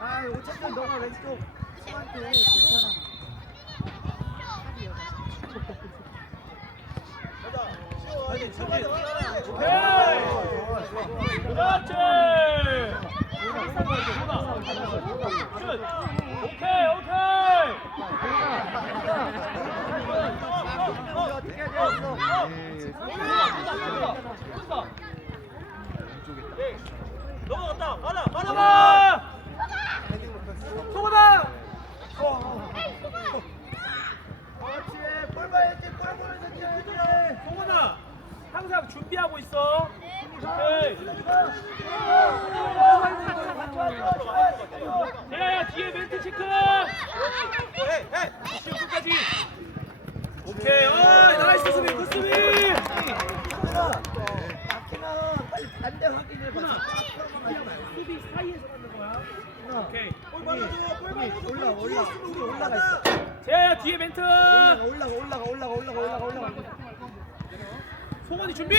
아, 오찬전 너가 왼쪽 수한테 괜찮아. 저기. 오케이. 되겠어? 넘어갔다. 받아. 받아. 잡아. 송하나. 그렇지. 볼 봐야지. 볼 보면서 뛰어야지. 송하나. 항상 준비하고 있어. 오케이. 대야야 뒤에 멘트 체크. 헤이 헤이. 시험 끝까지. 오케이. 어, 나이스 수비 굿 수비. 하나. 막히면 빨리 반대 확인해봐. 하나. 앞으로만 하지 말고. 수비 사이에서 하는 거야. 하나. 오케이. 볼 받아줘. 볼 받아줘. 올라 올라 우리 올라가 있어. 재야야 뒤에 멘트. 올라가 올라가 올라가 올라가 올라가 올라가 올라가. 송원이 준비.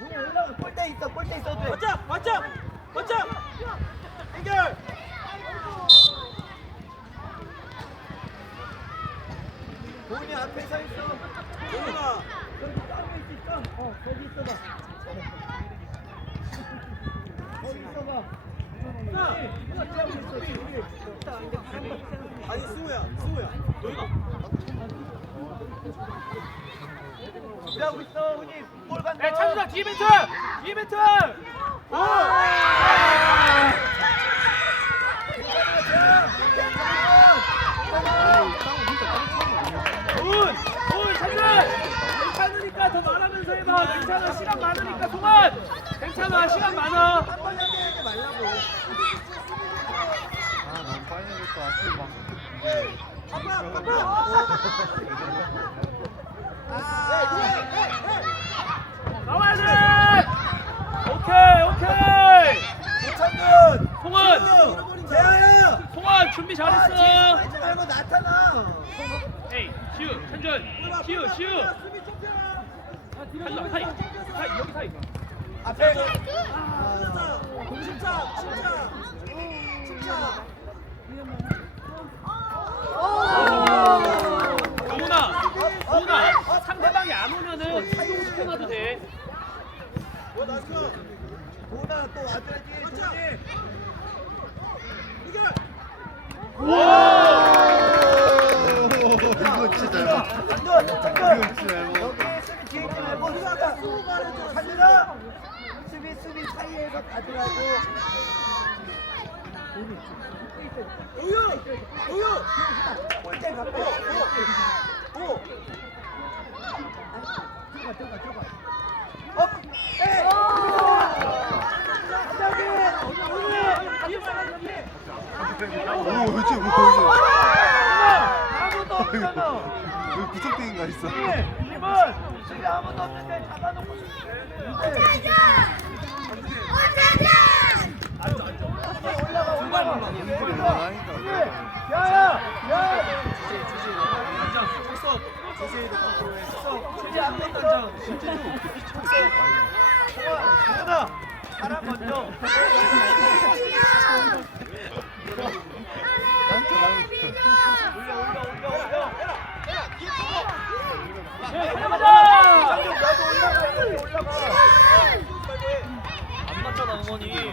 우리 올라가 골대 있어 골대 있어도 돼. 맞자. 맞자. 맞자. 해결. 돈이 앞에 서 있어. 동훈아. 저기 짱에 있지 짱. 어 거기 있어봐. 거기 있어봐. 아니 수호야. 수호야. 너희가. 준비하고 있어 훈이 볼 간다. 야 찬수다 뒤에 멘트. 뒤에 멘트. 굿! 1번 괜찮아 시간 많으니까 동안 괜찮아 시간 많아 한번 얘기하지 말라고 아 너무 빨리 됐다 앞으로 막 아빠 아빠 준비 잘했어 말고 나타나 에이 시우 천준 시우 시우 앞에. 공심차. 심차. 심차. 도훈아, 도훈아, 상대방이 안 오면은 사용 시켜놔도 돼. 어 나이스. 도나 또 와줘야지. 맞자. 해결. 이거 진짜 이거. 진짜 잘 봐. 있지 말고 수비가 가느라 수비 수비 사이에서 가더라고. 우유. 우유. 골대 갖고. 오. 들어가 들어가 들어가. 업. 에. 오뭐 거기서 아무도 없잖아. 여기 구석탱이가 있어 이번 수비 아무도 없는데 잡아놓고 올라가 올라가. 너무 하니까 야야 야. 수비 안 된다. 하나 사람 먼저. 올려 올려 올려 올려. 안 맞잖아, 응원이.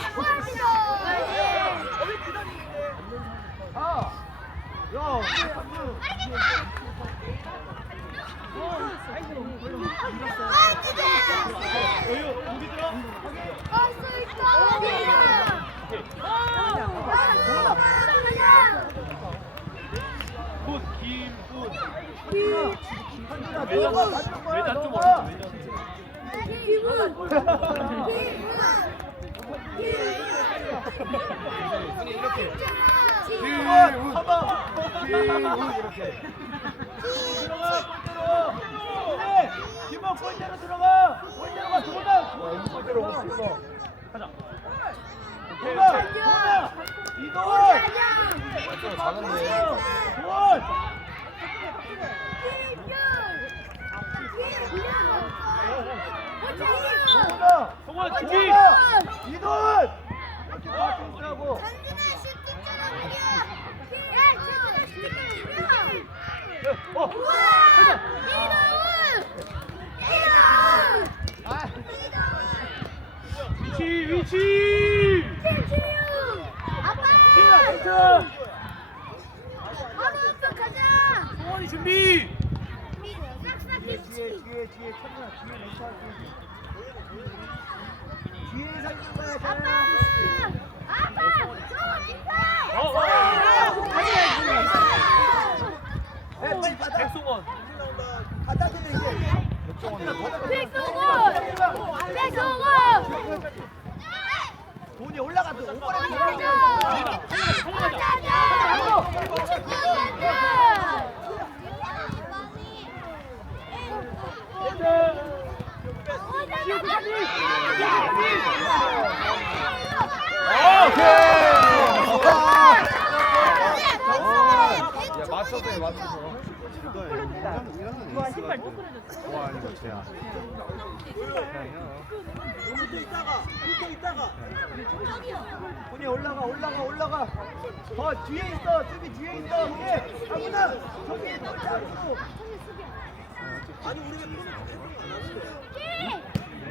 분이 이렇게 커버 기분 이렇게 들어가 골대로 네 기분 골대로 들어가 골대로 가 도다 골대로 가 가자 도다 도다 이동 잘하네 돈 도다 성원 준비 이돈 이렇게 파킹하고 어. 위치 위치 시우야 벤처 성원이 준비 뒤에 뒤에 뒤에 뒤에 천천아 뒤에 멘트할게 뒤에 살리는 거야 천천아 어, 어, 어. 네, 갖다 주면 이제 돈이 올라가도 오버랩 갑니다 성원하자 야 맞춰 서해 맞춰서. 이런 신발 또 끊어졌어? 와 이거 쟤야 붙어 있다가 붙어 있다가. 돈이 올라가 올라가 올라가. 더 뒤에 있어 수비 뒤에 있어 뒤에 아무나 저기 쫓아오고. 아니 우리가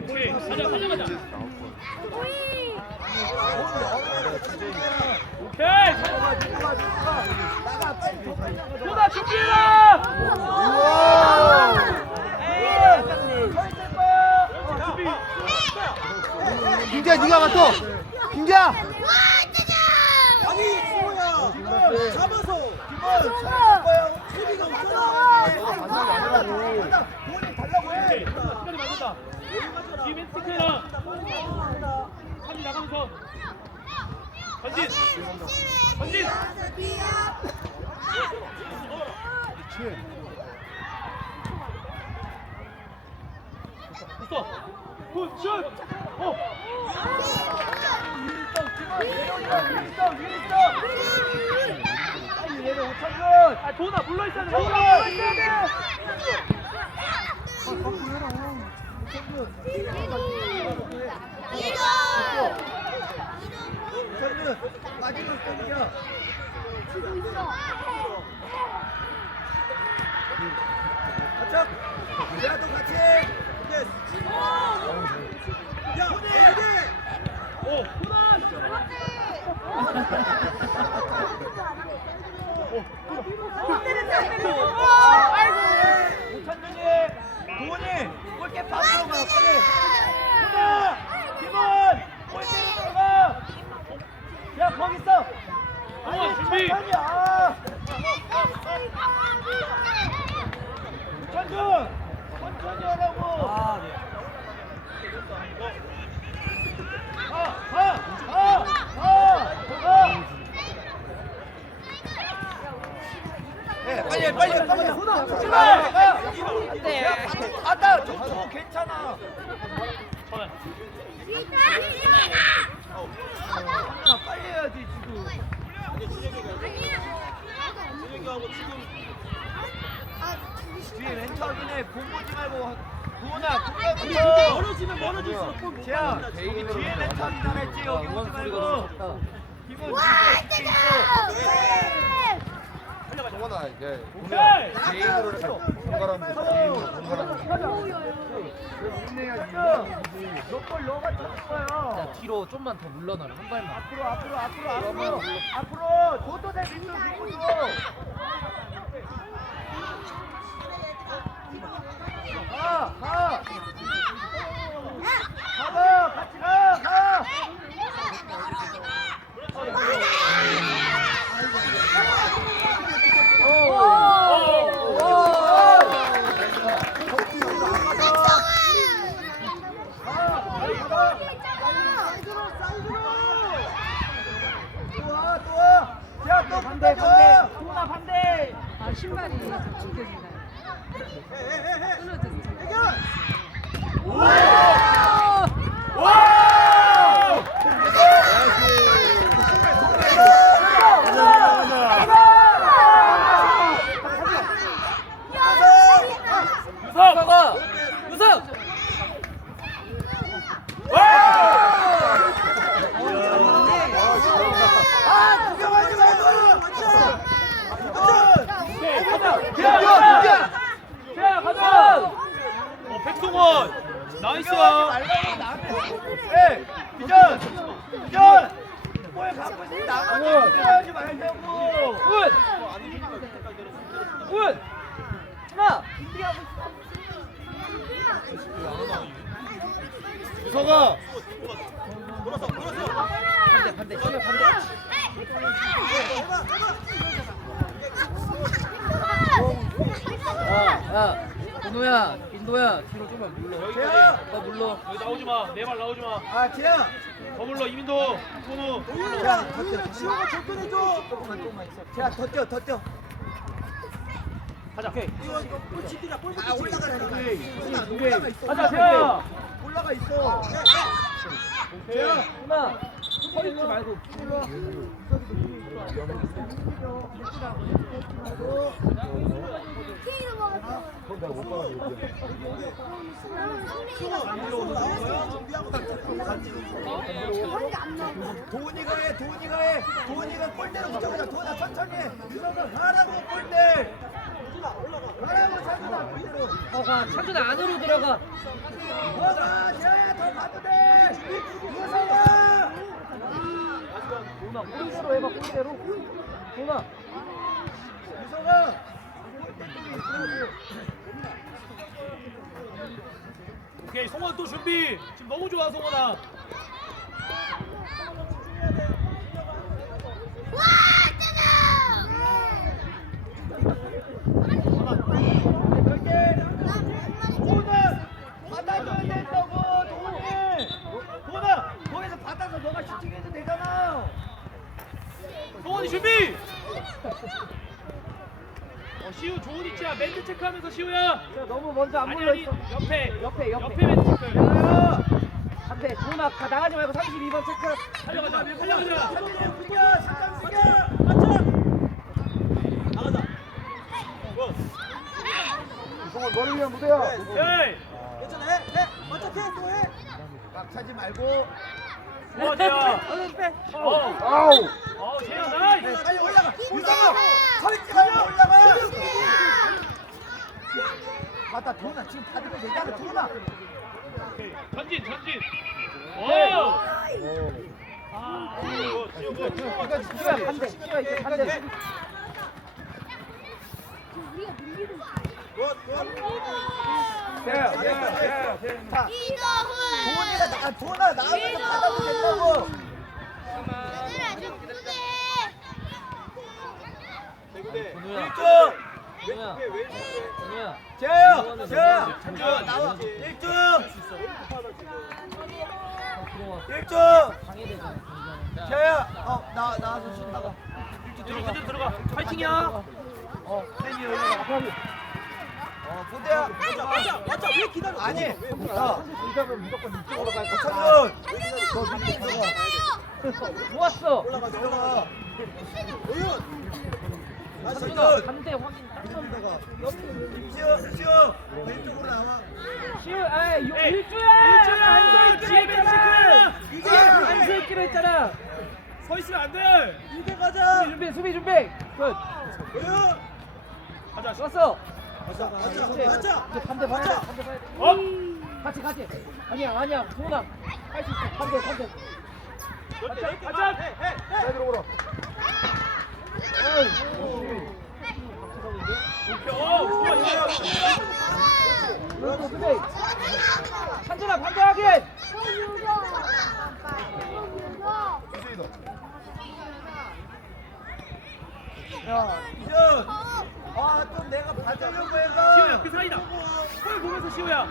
오케이. 가자 가자 가자 오케이. 들어가 들어가. 나가 빨리 더 빨리 나가 도다 준비해라 서 있을 거야 자, 준비 김기야 네가 맡어 김기야 아니 수호야 잡아서 김원 서 있을 거야 수비가 없잖아 돈이 달라고 해 맞는다 뒤에 멘트 체크해라 사진 나가면서 전진 전진 붙어 굿슛 어 아, 도나 물러 있어야 돼. 도나! 물러 있어야 돼. 야도 같이 야 어디 오, 골대로 들어가 야 거기 있어 동원 준비. 천천히 아 오창근 천천히 하라고 아 네. 네, 빨리 빨리 빨리 손아 안돼 아다 저거 괜찮아 도나. 아, 빨리 해야지 지금 진혁이하고 지금 뒤에 렌트 확인해 공 보지 말고 도훈아 근데 공간부터 멀어지면 멀어질수록 골못 재야 받는다 뒤에 지금 렌트 확인하랬지? 여기 오지 말고. 기본 뒤에 정원아 이제. 개인으로 번갈아가면서 너걸 너가 거야 뒤로 좀만 더 물러나라. 한 발만. 앞으로 앞으로 앞으로 앞으로. 앞으로 도도대 민수 믿고 줘 가, 가. 가봐, 같이 가, 가. 오, 오, 오. 우승! 아 구경하지 말고 오케이, 가자. 야, 재야, 야, 가자. 야. 재야, 가자. 어, 백동원. 나이스야. 에 비전 비전 뭘 갖고 나만 구경하지 말자고 굿! 굿! 하나! 서가 반대 반대 시우 반대 야야 민호야 민도야 뒤로 좀만 물러. 재야 나 물러. 여기 나오지 마. 내 말 나오지 마. 아 재야 더 물러 이민도. 손우. 야 덧뛰어. 지호가 접근해줘. 조금만 조금만 있어. 재야 덧뛰어 덧뛰어 가자. 오케이. 아 올라가라 올라가 있어. 가자, 재야. 올라가 있어. 재야 하나 허리 지 말고 도훈이가 해 도훈이가 해. 도훈이가 골대로 붙여보자. 도훈아 천천히 해. 유성아 가라고 골대. 가라고 찬준아 골대로. 어가. 찬준아 안으로 들어가. 너가 재야 더 가도 돼. 유성아 도나 골대로 해봐 골대로. 도나 유성아! 오케이, 송원 또 준비. 지금 너무 좋아, 송원아. 도훈아! 받아줘야 된다고 도훈이 도훈아 거기서 받아서 너가 슈팅해도 되잖아 송원이 준비. 어, 시우 좋은 위치야. 멘트 체크하면서 시우야. 야, 너무 먼저 안 아니 물러 아니 있어 옆에 옆에, 옆에. 옆에 멘트 체크. 야 반대 도나 가 나가지 말고 32번 체크 달려가자. 달려가자. 삼진이 숙여 잠깐 숙여 이성원 너를 위한 무대야 오케이. 막 차지 말고 어, 재야. 어. 아우 어, 재야 나이스. 빨리 올라가 유성아 서있지 말고 올라가 맞다 도훈아 지금 받으면 되잖아 도훈아 오케이. 전진, 전진. 오. 아, 지우, 지우, 지우. 시우야 반대 시우야 이제 반대 자 도훈이가 나 도훈아 나와서 받아도 된다고 도누야 1점 도누야 도누야 재야 재야 찬준 나와 1점 들어와 1점 방해되잖아 자, 재야 어나 나와서 슛 나가 들어가, 들어가. 파이팅이야. 어 팬이 올라가 어 보대야. 맞아 맞아 왜 기다려. 아니 야 인사면 무조건 이쪽으로 갈 거야 찬준 너 밑에 들어가 좋았어. 올라가 들어가 아 찬준 반대 확인 딱 내가. 지호 지호 왼쪽으로 나와. 시우 아 유- 에이, 일주야! 일주야, 했잖아 벤치크. 이게 안서 있기로 했잖아. 서 있으면 안 돼. 이제 가자! 준비 수비 준비! 굿! 가자. 좋았어 맞아 맞아 맞아 반대 반대 봐야 돼 업. 같이 같이. 아니야 아니야. 도훈아. 할 수 있어. 반대 반대. 가자. 사이드로 오라 어, 좋아, 이거야. 그렇지 수비 찬준아 반대 확인! 야 이준 아좀 내가 받으려고 해가 시우야, 그 사이다. 헐 보면서 시우야.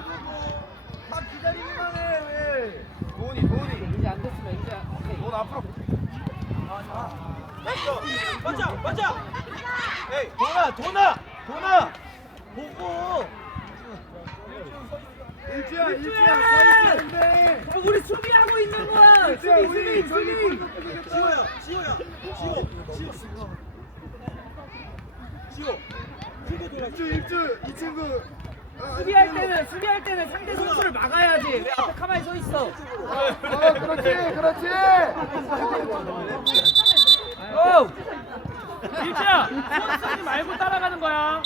다 기다리기만 해 왜? 도훈이 도훈이. 이제 안 됐으면 이제 오케이 넌 앞으로. 맞아 맞아. 에이 도나 도나 도나 보고. 일주야 일주야. 서 있는데 어, 우리 수비하고 있는 거야. 일주야 수비 우리 수비 수비. 지호야 지호 일주 일주 이 친구 수비할 때는 수비할 때는 상대 선수를 막아야지. 왜 앞에 가만히 서 있어? 어, 그렇지, 그렇지. 오! 일지야 손 쓰지 말고 따라가는 거야.